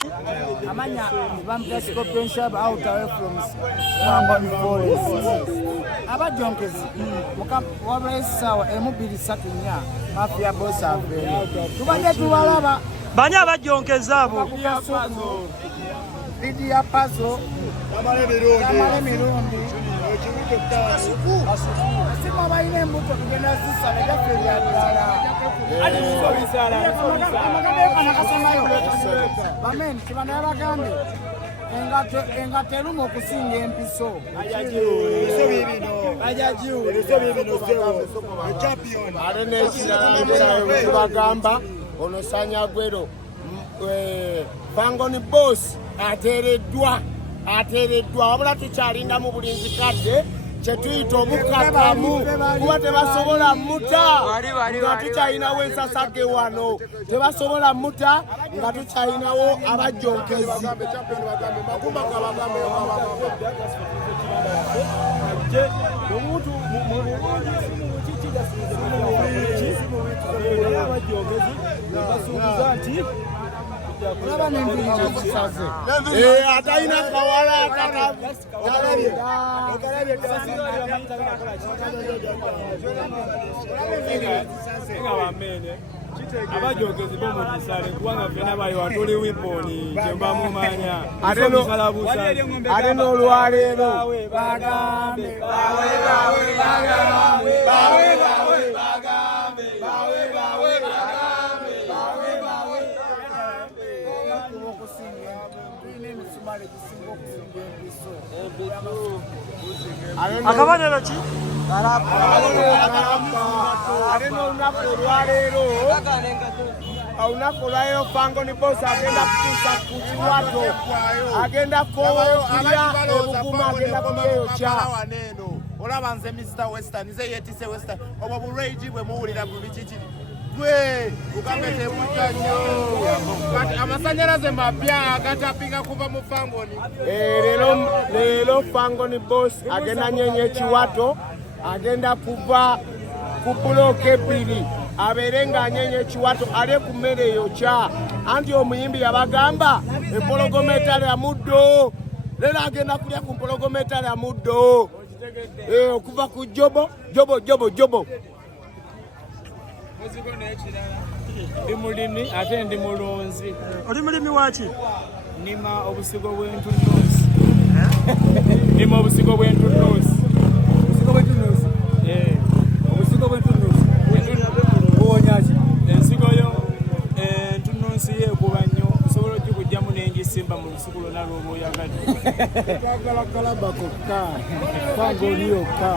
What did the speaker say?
Amanya Vampire Scorpion Shop out away from Mambon Forest. Abajonkezi wabulayisawa emubiri ssatu nnya mafia boss aveeyo tubadde tubalaba bani abajonkeza abo Lydia Pazo Kamale Mirundi simu abalina embuto tugenda zisala byaffe byaddala bamen kibano yabagambye engato eruma okusinga empiso ate n'ekirala tubagamba ono Sanyagwero Fangoni Boss ateereddwa wabula tukyalinda mu bulinzi kadde kyetuyita obukakamu kuba tebasobola muta nga tukyalinawo ensasage wano tebasobola muta nga tukyalinawo abajonkezi atalina kawala abajogezi bomugisale kubanga fena bayiwa tuli wiponi kyembamumanya ate n'olwaleero akabonero ki ate n'olunaku olwaleero olunaku olwaleero Fangoni Boss agenda kutuusa ku kiwato agenda kulya obuguma agenda kubyeyokya olaba nze Mr. Western nze yeetise Western obwo bulwaigi bwe muwulira buli kikiri gwe ugambe tebuta nnyo kati amasanyalaze mapya agatapinga kuva mu Fangoni leero Fangoni Boss agenda nyenya ekiwato agenda kuva ku bulooka ebbiri abeere ng'anyenya ekiwato ale ku mmere eyokya anti omuyimbi yabagamba empologoma etali ya muddo leero agenda kulya ku mpologoma etali ya muddo okuva ku jobo ndi mulimi ate ndi mulunzi. oli mulimi waki? Nima obusigo bw'entunnunsi. Nima obusigo bw'entunnunsi. Obusigo bw'entunnunsi buwonya ki? Ensigo yo entunnunsi yeekuba nnyo osobola okugigyamu n'engisimba mu lusigo lwonna lw'oba oyagadde. twagala kalaba kokka Fangoni yokka.